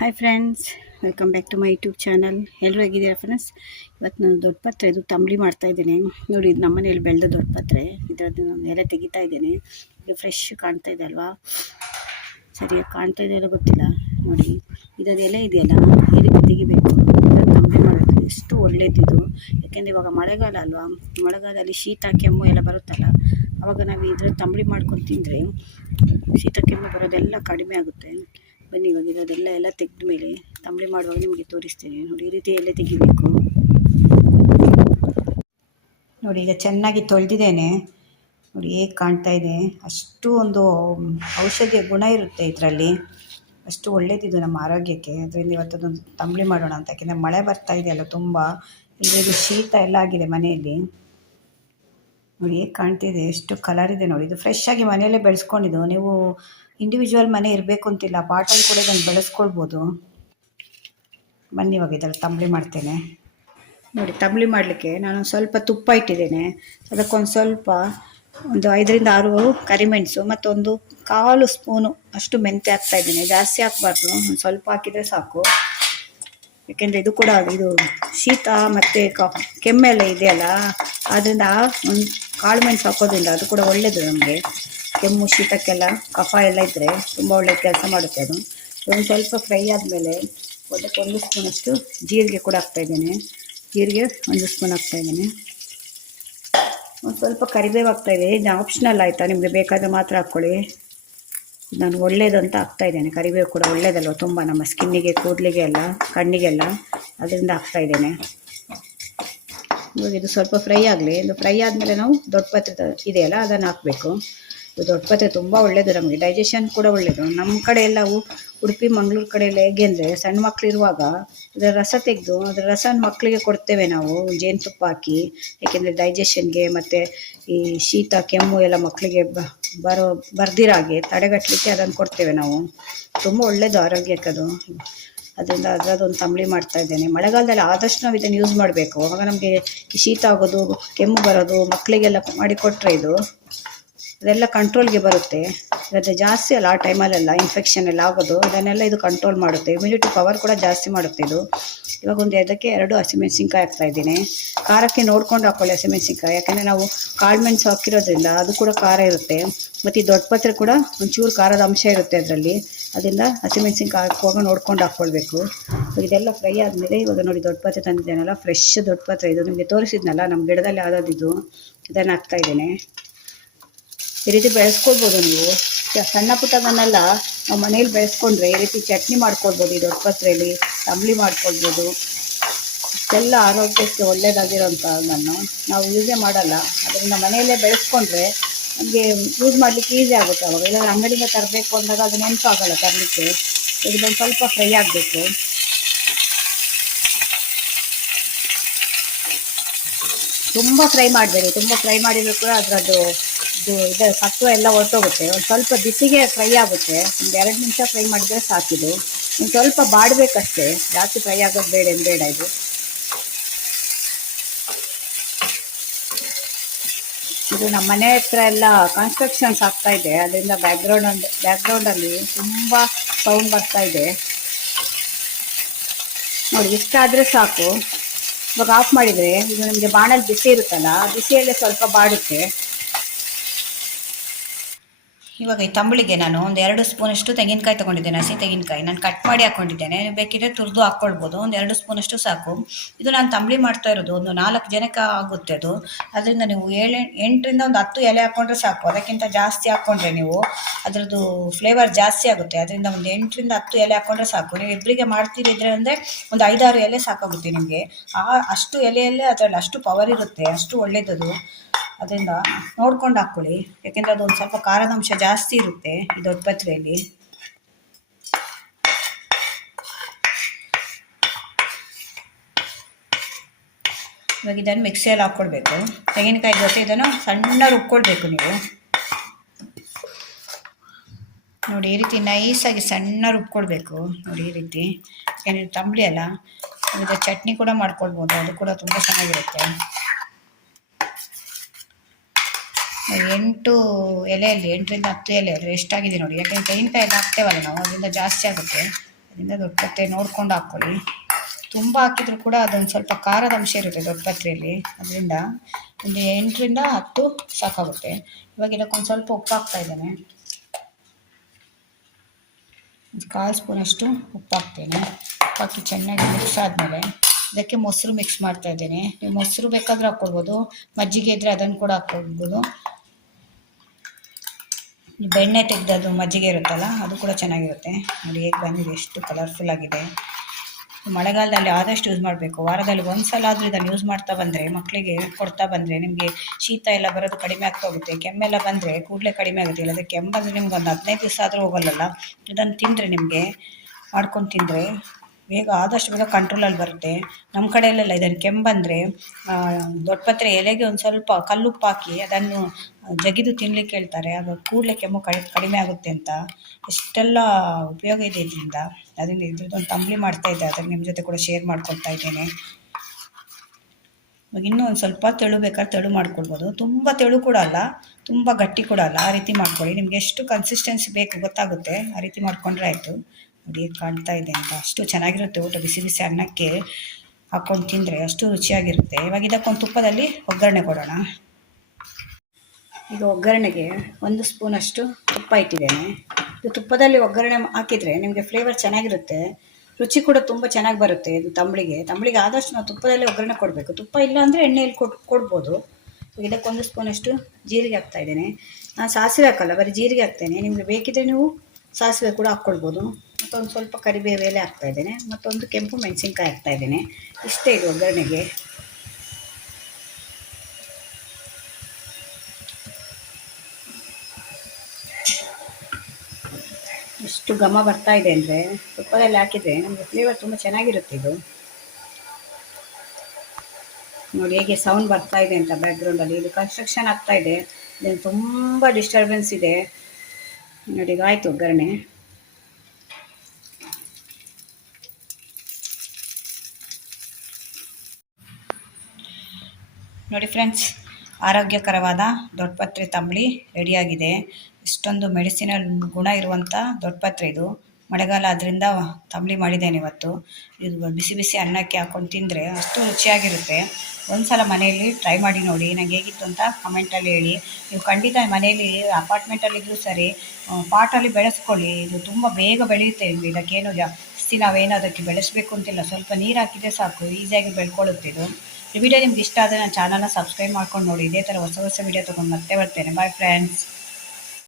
Hi friends, welcome back to my YouTube channel. ಎಲ್ಲರೂ ಹೇಗಿದ್ದೀರಾ friends? ಇವತ್ತು ನಾನು ದೊಡ್ಡ ಪತ್ರೆ ಇದು ತಂಬಳಿ ಮಾಡ್ತಾಯಿದ್ದೀನಿ. ನೋಡಿ, ಇದು ನಮ್ಮನೇಲಿ ಬೆಳೆದ ದೊಡ್ಡ ಪತ್ರೆ. ಇದರದ್ದು ನಾನು ಎಲೆ ತೆಗಿತಾ ಇದ್ದೀನಿ. ಇದು ಫ್ರೆಶ್ ಕಾಣ್ತಾ ಇದೆ ಅಲ್ವಾ? ಸರಿಯಾಗಿ ಕಾಣ್ತಾ ಇದೆಯಲ್ಲ ಗೊತ್ತಿಲ್ಲ. ನೋಡಿ, ಇದರ ಎಲೆ ಇದೆಯಲ್ಲ, ಈ ರೀತಿ ತೆಗಿಬೇಕು. ಇದನ್ನು ತಂಬಳಿ ಮಾಡೋದು ಎಷ್ಟು ಒಳ್ಳೇದಿದು. ಯಾಕೆಂದರೆ ಇವಾಗ ಮಳೆಗಾಲ ಅಲ್ವಾ? ಮಳೆಗಾಲದಲ್ಲಿ ಶೀತ ಕೆಮ್ಮು ಎಲ್ಲ ಬರುತ್ತಲ್ಲ, ಆವಾಗ ನಾವು ಇದ್ರ ತಂಬಳಿ ಮಾಡ್ಕೊಂಡು ತಿಂದರೆ ಶೀತ ಕೆಮ್ಮು ಬರೋದೆಲ್ಲ ಕಡಿಮೆ ಆಗುತ್ತೆ. ಬನ್ನಿ, ಇವಾಗ ಇರೋದೆಲ್ಲ ತೆಗೆದ ಮೇಲೆ ತಂಬಳಿ ಮಾಡುವಾಗ ನಿಮಗೆ ತೋರಿಸ್ತೇನೆ. ನೋಡಿ, ಈ ರೀತಿ ಎಲೆ ತೆಗಿಬೇಕು. ನೋಡಿ, ಈಗ ಚೆನ್ನಾಗಿ ತೊಳೆದಿದ್ದೇನೆ. ನೋಡಿ ಹೇಗೆ ಕಾಣ್ತಾ ಇದೆ. ಅಷ್ಟು ಒಂದು ಔಷಧಿಯ ಗುಣ ಇರುತ್ತೆ ಇದರಲ್ಲಿ. ಅಷ್ಟು ಒಳ್ಳೇದಿದು ನಮ್ಮ ಆರೋಗ್ಯಕ್ಕೆ. ಅದರಿಂದ ಇವತ್ತದೊಂದು ತಂಬಳಿ ಮಾಡೋಣ ಅಂತ. ಯಾಕೆಂದರೆ ಮಳೆ ಬರ್ತಾ ಇದೆಯಲ್ಲ ತುಂಬ, ಇಲ್ಲದೆ ಶೀತ ಎಲ್ಲ ಆಗಿದೆ ಮನೆಯಲ್ಲಿ. ನೋಡಿ ಹೇಗೆ ಕಾಣ್ತಿದೆ, ಎಷ್ಟು ಕಲರ್ ಇದೆ ನೋಡಿ. ಇದು ಫ್ರೆಶ್ ಆಗಿ ಮನೆಯಲ್ಲೇ ಬೆಳೆಸ್ಕೊಂಡಿದ್ದು. ನೀವು ಇಂಡಿವಿಜುವಲ್ ಮನೆ ಇರಬೇಕು ಅಂತಿಲ್ಲ, ಪಾಟಲ್ಲಿ ಕೂಡ ಇದನ್ನು ಬೆಳೆಸ್ಕೊಳ್ಬೋದು. ಬನ್ನಿ, ಇವಾಗ ಇದರ ತಂಬಳಿ ಮಾಡ್ತೇನೆ. ನೋಡಿ, ತಂಬಳಿ ಮಾಡಲಿಕ್ಕೆ ನಾನು ಸ್ವಲ್ಪ ತುಪ್ಪ ಇಟ್ಟಿದ್ದೇನೆ. ಅದಕ್ಕೊಂದು ಸ್ವಲ್ಪ ಒಂದು 5-6 ಕರಿಮೆಣಸು ಮತ್ತೊಂದು 1/4 ಸ್ಪೂನು ಅಷ್ಟು ಮೆಂತ್ಯ ಹಾಕ್ತಾ ಇದ್ದೇನೆ. ಜಾಸ್ತಿ ಹಾಕಬಾರ್ದು, ಒಂದು ಸ್ವಲ್ಪ ಹಾಕಿದರೆ ಸಾಕು. ಯಾಕೆಂದರೆ ಇದು ಕೂಡ ಇದು ಶೀತ ಮತ್ತು ಕೆಮ್ಮೆಲ್ಲ ಇದೆಯಲ್ಲ, ಆದ್ದರಿಂದ ಒಂದು ಕಾಳು ಮೆಣಸು ಹಾಕೋದ್ರಿಂದ ಅದು ಕೂಡ ಒಳ್ಳೆಯದು ನಮಗೆ. ಕೆಮ್ಮು ಶೀತಕ್ಕೆಲ್ಲ ಕಫ ಎಲ್ಲ ಇದ್ದರೆ ತುಂಬ ಒಳ್ಳೆಯ ಕೆಲಸ ಮಾಡುತ್ತೆ ಅದು. ಒಂದು ಸ್ವಲ್ಪ ಫ್ರೈ ಆದಮೇಲೆ ಅದಕ್ಕೆ 1 ಸ್ಪೂನಷ್ಟು ಜೀರಿಗೆ ಕೂಡ ಹಾಕ್ತಾಯಿದ್ದೇನೆ. ಜೀರಿಗೆ 1 ಸ್ಪೂನ್ ಹಾಕ್ತಾಯಿದ್ದೇನೆ. ಒಂದು ಸ್ವಲ್ಪ ಕರಿಬೇವು ಹಾಕ್ತಾಯಿದೆ. ಇದು ಆಪ್ಷನಲ್ ಆಯಿತಾ, ನಿಮಗೆ ಬೇಕಾದರೆ ಮಾತ್ರ ಹಾಕ್ಕೊಳ್ಳಿ. ನಾನು ಒಳ್ಳೆಯದು ಅಂತ ಹಾಕ್ತಾಯಿದ್ದೇನೆ. ಕರಿಬೇವು ಕೂಡ ಒಳ್ಳೆಯದಲ್ವ ತುಂಬ, ನಮ್ಮ ಸ್ಕಿನ್ನಿಗೆ, ಕೂದಲಿಗೆ ಎಲ್ಲ, ಕಣ್ಣಿಗೆಲ್ಲ. ಅದರಿಂದ ಹಾಕ್ತಾಯಿದ್ದೇನೆ. ಇವಾಗ ಇದು ಸ್ವಲ್ಪ ಫ್ರೈ ಆಗಲಿ. ಇದು ಫ್ರೈ ಆದಮೇಲೆ ನಾವು ದೊಡ್ಡ ಪತ್ರೆ ಇದೆಯಲ್ಲ ಅದನ್ನು ಹಾಕಬೇಕು. ದೊಡ್ಡ ಪತ್ರೆ ತುಂಬ ಒಳ್ಳೆಯದು ನಮಗೆ, ಡೈಜೆಷನ್ ಕೂಡ ಒಳ್ಳೆಯದು. ನಮ್ಮ ಕಡೆ ಎಲ್ಲ ಉಡುಪಿ ಮಂಗಳೂರು ಕಡೆ ಎಲ್ಲ ಹೇಗೆ ಅಂದರೆ, ಸಣ್ಣ ಮಕ್ಕಳು ಇರುವಾಗ ಇದರ ರಸ ತೆಗೆದು ಅದರ ರಸ ಮಕ್ಕಳಿಗೆ ಕೊಡ್ತೇವೆ ನಾವು, ಜೇನುತುಪ್ಪ ಹಾಕಿ. ಏಕೆಂದರೆ ಡೈಜೆಷನ್ಗೆ ಮತ್ತು ಈ ಶೀತ ಕೆಮ್ಮು ಎಲ್ಲ ಮಕ್ಕಳಿಗೆ ಬರ್ದಿರಾಗೆ ತಡೆಗಟ್ಟಲಿಕ್ಕೆ ಅದನ್ನು ಕೊಡ್ತೇವೆ ನಾವು. ತುಂಬ ಒಳ್ಳೆಯದು ಆರೋಗ್ಯಕ್ಕೆ ಅದು. ಅದರಿಂದ ಅದರದ್ದೊಂದು ತಂಬಳಿ ಮಾಡ್ತಾ ಇದ್ದೇನೆ. ಮಳೆಗಾಲದಲ್ಲಿ ಆದಷ್ಟು ನಾವು ಇದನ್ನು ಯೂಸ್ ಮಾಡಬೇಕು. ಆವಾಗ ನಮಗೆ ಶೀತ ಆಗೋದು, ಕೆಮ್ಮು ಬರೋದು ಮಕ್ಕಳಿಗೆಲ್ಲ ಮಾಡಿಕೊಟ್ರೆ ಅದೆಲ್ಲ ಕಂಟ್ರೋಲ್ಗೆ ಬರುತ್ತೆ. ಅದಕ್ಕೆ ಜಾಸ್ತಿ ಅಲ್ಲ, ಆ ಟೈಮಲ್ಲೆಲ್ಲ ಇನ್ಫೆಕ್ಷನ್ ಎಲ್ಲ ಆಗೋದು, ಅದನ್ನೆಲ್ಲ ಇದು ಕಂಟ್ರೋಲ್ ಮಾಡುತ್ತೆ. ಇಮ್ಯುನಿಟಿ ಪವರ್ ಕೂಡ ಜಾಸ್ತಿ ಮಾಡುತ್ತೆ ಇದು. ಇವಾಗ ಒಂದು ಅದಕ್ಕೆ 2 ಹಸಿಮೆಣಸಿನ್ಕಾಯಿ ಹಾಕ್ತಾಯಿದ್ದೀನಿ. ಖಾರಕ್ಕೆ ನೋಡ್ಕೊಂಡು ಹಾಕ್ಕೊಳ್ಳಿ ಹಸಿಮೆಣಸಿನ್ಕಾಯಿ. ಯಾಕೆಂದರೆ ನಾವು ಕಾಳು ಮೆಣಸು ಹಾಕಿರೋದ್ರಿಂದ ಅದು ಕೂಡ ಖಾರ ಇರುತ್ತೆ. ಮತ್ತು ಈ ದೊಡ್ಡ ಪತ್ರೆ ಕೂಡ ಒಂಚೂರು ಖಾರದ ಅಂಶ ಇರುತ್ತೆ ಅದರಲ್ಲಿ. ಅದರಿಂದ ಹಸಿಮೆಣಸಿನ್ಕಾಯಿ ಹಾಕುವಾಗ ನೋಡ್ಕೊಂಡು ಹಾಕ್ಕೊಳ್ಬೇಕು. ಇದೆಲ್ಲ ಫ್ರೈ ಆದಮೇಲೆ ಇವಾಗ ನೋಡಿ, ದೊಡ್ಡ ಪತ್ರೆ ತಂದಿದ್ದೇನಲ್ಲ, ಫ್ರೆಶ್ ದೊಡ್ಡ ಪತ್ರೆ ಇದು. ನಿಮಗೆ ತೋರಿಸಿದ್ನಲ್ಲ ನಮ್ಮ ಗಿಡದಲ್ಲಿ ಆದದಿದ್ದು, ಇದನ್ನು ಹಾಕ್ತಾಯಿದ್ದೇನೆ. ಈ ರೀತಿ ಬೆಳೆಸ್ಕೊಳ್ಬೋದು ನೀವು. ಸಣ್ಣ ಪುಟ್ಟದನ್ನೆಲ್ಲ ನಾವು ಮನೇಲಿ ಬೆಳೆಸ್ಕೊಂಡ್ರೆ ಈ ರೀತಿ ಚಟ್ನಿ ಮಾಡ್ಕೊಳ್ಬೋದು. ಈ ದೊಡ್ಡ ಪತ್ರೆಯಲ್ಲಿ ತಂಬಳಿ ಮಾಡ್ಕೊಳ್ಬೋದು. ಇಷ್ಟೆಲ್ಲ ಆರೋಗ್ಯಕ್ಕೆ ಒಳ್ಳೆಯದಾಗಿರೋಂಥದ್ದನ್ನು ನಾವು ಯೂಸೇ ಮಾಡಲ್ಲ. ಅದರಿಂದ ಮನೆಯಲ್ಲೇ ಬೆಳೆಸ್ಕೊಂಡ್ರೆ ನಮಗೆ ಯೂಸ್ ಮಾಡಲಿಕ್ಕೆ ಈಸಿ ಆಗುತ್ತೆ. ಅವಾಗ ಇಲ್ಲ ಅಂಗಡಿಯಿಂದ ತರಬೇಕು ಅಂದಾಗ ಅದು ನೆನಪಾಗಲ್ಲ ತರಲಿಕ್ಕೆ. ಇದೊಂದು ಸ್ವಲ್ಪ ಫ್ರೈ ಆಗಬೇಕು. ತುಂಬ ಫ್ರೈ ಮಾಡಬೇಡಿ. ತುಂಬ ಫ್ರೈ ಮಾಡಿದರೂ ಕೂಡ ಅದರದ್ದು ಇದು ಸತ್ವ ಎಲ್ಲ ಹೊರಟೋಗುತ್ತೆ. ಒಂದು ಸ್ವಲ್ಪ ಬಿಸಿಗೆ ಫ್ರೈ ಆಗುತ್ತೆ. ಒಂದು 2 ನಿಮಿಷ ಫ್ರೈ ಮಾಡಿದರೆ ಸಾಕಿದು. ಒಂದು ಸ್ವಲ್ಪ ಬಾಡಬೇಕಷ್ಟೇ, ಜಾಸ್ತಿ ಫ್ರೈ ಆಗೋದು ಬೇಡ ಇದು. ಇದು ನಮ್ಮ ಮನೆ ಹತ್ರ ಎಲ್ಲ ಕನ್ಸ್ಟ್ರಕ್ಷನ್ಸ್ ಆಗ್ತಾ ಇದೆ. ಅದರಿಂದ ಬ್ಯಾಕ್ಗ್ರೌಂಡಲ್ಲಿ ತುಂಬ ಸೌಂಡ್ ಬರ್ತಾ ಇದೆ. ನೋಡಿ, ಇಷ್ಟಾದರೆ ಸಾಕು. ಇವಾಗ ಆಫ್ ಮಾಡಿದರೆ ಇದು ನಿಮಗೆ ಬಾಣಲ್ಲಿ ಬಿಸಿ ಇರುತ್ತಲ್ಲ, ಬಿಸಿಯಲ್ಲೇ ಸ್ವಲ್ಪ ಬಾಡುತ್ತೆ. ಇವಾಗ ಈ ತಂಬಳಿಗೆ ನಾನು ಒಂದು 2 ಸ್ಪೂನಷ್ಟು ತೆಂಗಿನಕಾಯಿ ತೊಗೊಂಡಿದ್ದೇನೆ. ಹಸಿ ತೆಂಗಿನಕಾಯಿ ನಾನು ಕಟ್ ಮಾಡಿ ಹಾಕ್ಕೊಂಡಿದ್ದೇನೆ. ನೀವು ಬೇಕಿದ್ರೆ ತುರಿದು ಹಾಕ್ಕೊಳ್ಬೋದು. ಒಂದು 2 ಸ್ಪೂನಷ್ಟು ಸಾಕು. ಇದು ನಾನು ತಂಬಳಿ ಮಾಡ್ತಾ ಇರೋದು ಒಂದು 4 ಜನಕ್ಕೆ ಆಗುತ್ತೆ ಅದು. ಅದರಿಂದ ನೀವು 8ರಿಂದ ಒಂದು 10 ಎಲೆ ಹಾಕ್ಕೊಂಡ್ರೆ ಸಾಕು. ಅದಕ್ಕಿಂತ ಜಾಸ್ತಿ ಹಾಕ್ಕೊಂಡ್ರೆ ನೀವು ಅದರದ್ದು ಫ್ಲೇವರ್ ಜಾಸ್ತಿ ಆಗುತ್ತೆ. ಅದರಿಂದ ಒಂದು 8ರಿಂದ 10 ಎಲೆ ಹಾಕ್ಕೊಂಡ್ರೆ ಸಾಕು. ನೀವು ಇಬ್ಬರಿಗೆ ಮಾಡ್ತಿರಿದ್ರೆ ಅಂದರೆ ಒಂದು 5-6 ಎಲೆ ಸಾಕಾಗುತ್ತೆ ನಿಮಗೆ. ಅಷ್ಟು ಎಲೆಯಲ್ಲೇ ಅದರಲ್ಲಿ ಅಷ್ಟು ಪವರ್ ಇರುತ್ತೆ, ಅಷ್ಟು ಒಳ್ಳೆಯದದು. ಅದರಿಂದ ನೋಡ್ಕೊಂಡು ಹಾಕ್ಕೊಳ್ಳಿ. ಯಾಕೆಂದರೆ ಅದೊಂದು ಸ್ವಲ್ಪ ಖಾರದ ಅಂಶ ಜಾಸ್ತಿ ಇರುತ್ತೆ ಈ ದೊಡ್ಡ ಪತ್ರೆಯಲ್ಲಿ. ಇವಾಗ ಇದನ್ನು ಮಿಕ್ಸಿಯಲ್ಲಿ ಹಾಕ್ಕೊಳ್ಬೇಕು. ತೆಂಗಿನಕಾಯಿ ಜೊತೆ ಇದನ್ನು ಸಣ್ಣ ರುಬ್ಕೊಳ್ಬೇಕು ನೀವು. ನೋಡಿ, ಈ ರೀತಿ ನೈಸಾಗಿ ಸಣ್ಣ ರುಬ್ಕೊಳ್ಬೇಕು. ನೋಡಿ ಈ ರೀತಿ. ಯಾಕೆಂದರೆ ತಂಬಳಿ ಅಲ್ಲ, ಇದರ ಚಟ್ನಿ ಕೂಡ ಮಾಡ್ಕೊಳ್ಬೋದು. ಅದು ಕೂಡ ತುಂಬ ಚೆನ್ನಾಗಿರುತ್ತೆ. 8 ಎಲೆಯಲ್ಲಿ 8ರಿಂದ 10 ಎಲೆ ಆದರೆ ಎಷ್ಟಾಗಿದೆ ನೋಡಿ. ಯಾಕೆಂದರೆ ತೆಂಗಿನಕಾಯಿ ಎಲ್ಲ ಹಾಕ್ತೇವಲ್ಲ ನಾವು, ಅದರಿಂದ ಜಾಸ್ತಿ ಆಗುತ್ತೆ. ಇದರಿಂದ ದೊಡ್ಡಪತ್ರೆ ನೋಡ್ಕೊಂಡು ಹಾಕ್ಕೊಳ್ಳಿ. ತುಂಬ ಹಾಕಿದರೂ ಕೂಡ ಅದೊಂದು ಸ್ವಲ್ಪ ಖಾರದ ಅಂಶ ಇರುತ್ತೆ ದೊಡ್ಡಪತ್ರೆಯಲ್ಲಿ, ಅದರಿಂದ ಒಂದು 8ರಿಂದ 10 ಸಾಕಾಗುತ್ತೆ. ಇವಾಗ ಇದಕ್ಕೊಂದು ಸ್ವಲ್ಪ ಉಪ್ಪು ಹಾಕ್ತಾ ಇದ್ದೇನೆ. 1/4 ಸ್ಪೂನಷ್ಟು ಉಪ್ಪು ಹಾಕ್ತೇನೆ. ಹಾಕಿ ಚೆನ್ನಾಗಿ ಮಿಕ್ಸ್ ಆದಮೇಲೆ ಇದಕ್ಕೆ ಮೊಸರು ಮಿಕ್ಸ್ ಮಾಡ್ತಾ ಇದ್ದೇನೆ. ನೀವು ಮೊಸರು ಬೇಕಾದರೂ ಹಾಕ್ಕೊಳ್ಬೋದು, ಮಜ್ಜಿಗೆ ಇದ್ದರೆ ಅದನ್ನು ಕೂಡ ಹಾಕ್ಕೊಳ್ಬೋದು. ಬೆಣ್ಣೆ ತೆಗೆದದು ಮಜ್ಜಿಗೆ ಇರುತ್ತಲ್ಲ ಅದು ಕೂಡ ಚೆನ್ನಾಗಿರುತ್ತೆ. ನೋಡಿ ಹೇಗೆ ಬಂದಿದೆ, ಎಷ್ಟು ಕಲರ್ಫುಲ್ ಆಗಿದೆ. ಮಳೆಗಾಲದಲ್ಲಿ ಆದಷ್ಟು ಯೂಸ್ ಮಾಡಬೇಕು. ವಾರದಲ್ಲಿ ಒಂದು ಸಲ ಆದರೂ ಇದನ್ನು ಯೂಸ್ ಮಾಡ್ತಾ ಬಂದರೆ, ಮಕ್ಕಳಿಗೆ ಕೊಡ್ತಾ ಬಂದರೆ ನಿಮಗೆ ಶೀತ ಎಲ್ಲ ಬರೋದು ಕಡಿಮೆ ಆಗ್ತಾ ಹೋಗುತ್ತೆ. ಕೆಮ್ಮೆಲ್ಲ ಬಂದರೆ ಕೂಡಲೇ ಕಡಿಮೆ ಆಗುತ್ತೆ. ಇಲ್ಲದೆ ಕೆಮ್ಮು ಬಂದರೆ ನಿಮ್ಗೆ ಒಂದು 15 ದಿವಸ ಆದರೂ ಹೋಗಲ್ಲಲ್ಲ. ಇದನ್ನು ತಿಂದರೆ ನಿಮಗೆ ಮಾಡ್ಕೊಂಡು ತಿಂದರೆ ಆದಷ್ಟು ಬೇಗ ಕಂಟ್ರೋಲಲ್ಲಿ ಬರುತ್ತೆ. ನಮ್ಮ ಕಡೆಯಲ್ಲೆಲ್ಲ ಇದನ್ನು ಕೆಮ್ಮು ಬಂದರೆ ದೊಡ್ಡಪತ್ರೆ ಎಲೆಗೆ ಒಂದು ಸ್ವಲ್ಪ ಕಲ್ಲುಪ್ಪು ಹಾಕಿ ಅದನ್ನು ಜಗಿದು ತಿನ್ಲಿಕ್ಕೆ ಹೇಳ್ತಾರೆ. ಆಗ ಕೂಡಲೇ ಕೆಮ್ಮು ಕಡಿಮೆ ಆಗುತ್ತೆ ಅಂತ. ಎಷ್ಟೆಲ್ಲ ಉಪಯೋಗ ಇದೆ ಇದರಿಂದ. ಅದನ್ನು ಇದ್ರದ್ದೊಂದು ತಂಬಳಿ ಮಾಡ್ತಾಯಿದ್ದೆ, ಅದನ್ನು ನಿಮ್ಮ ಜೊತೆ ಕೂಡ ಶೇರ್ ಮಾಡ್ಕೊಳ್ತಾ ಇದ್ದೇನೆ. ಇವಾಗ ಇನ್ನೂ ಒಂದು ಸ್ವಲ್ಪ ತೆಳು ಬೇಕಾದ್ರೆ ತೆಳು ಮಾಡ್ಕೊಳ್ಬೋದು. ತುಂಬ ತೆಳು ಕೂಡ ಅಲ್ಲ, ತುಂಬ ಗಟ್ಟಿ ಕೂಡ ಅಲ್ಲ. ಆ ರೀತಿ ಮಾಡ್ಕೊಳ್ಳಿ. ನಿಮ್ಗೆ ಎಷ್ಟು ಕನ್ಸಿಸ್ಟೆನ್ಸಿ ಬೇಕು ಗೊತ್ತಾಗುತ್ತೆ. ಆ ರೀತಿ ಮಾಡ್ಕೊಂಡ್ರೆ ಆಯಿತು. ನೋಡಿ ಕಾಣ್ತಾ ಇದೆ ಅಂತ, ಅಷ್ಟು ಚೆನ್ನಾಗಿರುತ್ತೆ. ಊಟ ಬಿಸಿ ಬಿಸಿ ಅನ್ನಕ್ಕೆ ಹಾಕ್ಕೊಂಡು ತಿಂದರೆ ಅಷ್ಟು ರುಚಿಯಾಗಿರುತ್ತೆ. ಇವಾಗ ಇದಕ್ಕೊಂದು ತುಪ್ಪದಲ್ಲಿ ಒಗ್ಗರಣೆ ಕೊಡೋಣ. ಈಗ ಒಗ್ಗರಣೆಗೆ 1 ಸ್ಪೂನಷ್ಟು ತುಪ್ಪ ಇಟ್ಟಿದ್ದೇನೆ. ಇದು ತುಪ್ಪದಲ್ಲಿ ಒಗ್ಗರಣೆ ಹಾಕಿದರೆ ನಿಮಗೆ ಫ್ಲೇವರ್ ಚೆನ್ನಾಗಿರುತ್ತೆ, ರುಚಿ ಕೂಡ ತುಂಬ ಚೆನ್ನಾಗಿ ಬರುತ್ತೆ. ಇದು ತಂಬಳಿಗೆ ಆದಷ್ಟು ನಾವು ತುಪ್ಪದಲ್ಲಿ ಒಗ್ಗರಣೆ ಕೊಡಬೇಕು. ತುಪ್ಪ ಇಲ್ಲ ಅಂದರೆ ಎಣ್ಣೆಯಲ್ಲಿ ಕೊಡ್ಬೋದು. ಇದಕ್ಕೆ 1 ಸ್ಪೂನಷ್ಟು ಜೀರಿಗೆ ಹಾಕ್ತಾ ಇದ್ದೇನೆ. ನಾನು ಸಾಸಿವೆ ಹಾಕಲ್ಲ, ಬರೀ ಜೀರಿಗೆ ಹಾಕ್ತೇನೆ. ನಿಮಗೆ ಬೇಕಿದ್ರೆ ನೀವು ಸಾಸಿವೆ ಕೂಡ ಹಾಕ್ಕೊಳ್ಬೋದು. ಮತ್ತೊಂದು ಸ್ವಲ್ಪ ಕರಿಬೇವು ಎಲೆ ಹಾಕ್ತಾ ಇದ್ದೇನೆ. ಮತ್ತೊಂದು ಕೆಂಪು ಮೆಣಸಿನ್ಕಾಯಿ ಹಾಕ್ತಾ ಇದ್ದೇನೆ. ಇಷ್ಟೇ ಇದು ಒಗ್ಗರಣೆಗೆ. ಎಷ್ಟು ಘಮ ಬರ್ತಾ ಇದೆ ಅಂದರೆ ತುಪ್ಪದಲ್ಲಿ ಹಾಕಿದರೆ ನಮಗೆ ಫ್ಲೇವರ್ ತುಂಬ ಚೆನ್ನಾಗಿರುತ್ತೆ. ಇದು ನೋಡಿ ಹೇಗೆ ಸೌಂಡ್ ಬರ್ತಾ ಇದೆ ಅಂತ ಬ್ಯಾಕ್ಗ್ರೌಂಡಲ್ಲಿ. ಇದು ಕನ್ಸ್ಟ್ರಕ್ಷನ್ ಆಗ್ತಾ ಇದೆ, ಇದನ್ನು ತುಂಬ ಡಿಸ್ಟರ್ಬೆನ್ಸ್ ಇದೆ. ನೋಡಿ ಈಗ ಆಯಿತು ಒಗ್ಗರಣೆ. ನೋಡಿ ಫ್ರೆಂಡ್ಸ್, ಆರೋಗ್ಯಕರವಾದ ದೊಡ್ಡಪತ್ರೆ ತಂಬಳಿ ರೆಡಿಯಾಗಿದೆ. ಇಷ್ಟೊಂದು ಮೆಡಿಸಿನಲ್ ಗುಣ ಇರುವಂಥ ದೊಡ್ಡಪತ್ರೆ ಇದು. ಮಳೆಗಾಲ ಅದರಿಂದ ತಂಬಳಿ ಮಾಡಿದ್ದೇನೆ ಇವತ್ತು. ಇದು ಬಿಸಿ ಬಿಸಿ ಅನ್ನಕ್ಕೆ ಹಾಕ್ಕೊಂಡು ತಿಂದರೆ ಅಷ್ಟು ರುಚಿಯಾಗಿರುತ್ತೆ. ಒಂದು ಸಲ ಮನೆಯಲ್ಲಿ ಟ್ರೈ ಮಾಡಿ ನೋಡಿ, ನನಗೆ ಹೇಗಿತ್ತು ಅಂತ ಕಮೆಂಟಲ್ಲಿ ಹೇಳಿ. ನೀವು ಖಂಡಿತ ಮನೆಯಲ್ಲಿ ಅಪಾರ್ಟ್ಮೆಂಟಲ್ಲಿದ್ದರೂ ಸರಿ ಪಾಟಲ್ಲಿ ಬೆಳೆಸ್ಕೊಳ್ಳಿ. ಇದು ತುಂಬ ಬೇಗ ಬೆಳೆಯುತ್ತೆ. ಇದಕ್ಕೇನು ಜಾಸ್ತಿ ನಾವೇನು ಅದಕ್ಕೆ ಬೆಳೆಸಬೇಕು ಅಂತಿಲ್ಲ, ಸ್ವಲ್ಪ ನೀರು ಹಾಕಿದರೆ ಸಾಕು, ಈಸಿಯಾಗಿ ಬೆಳ್ಕೊಳ್ಳುತ್ತೆ ಇದು. ಈ ವಿಡಿಯೋ ನಿಮ್ಗೆ ಇಷ್ಟ ಆದರೆ ನನ್ನ ಚಾನಲ್ನ ಸಬ್ಸ್ಕ್ರೈಬ್ ಮಾಡ್ಕೊಂಡು ನೋಡಿ. ಇದೇ ಥರ ಹೊಸ ವಿಡಿಯೋ ತೊಗೊಂಡು ಮತ್ತೆ ಬರ್ತೇನೆ. Bye friends.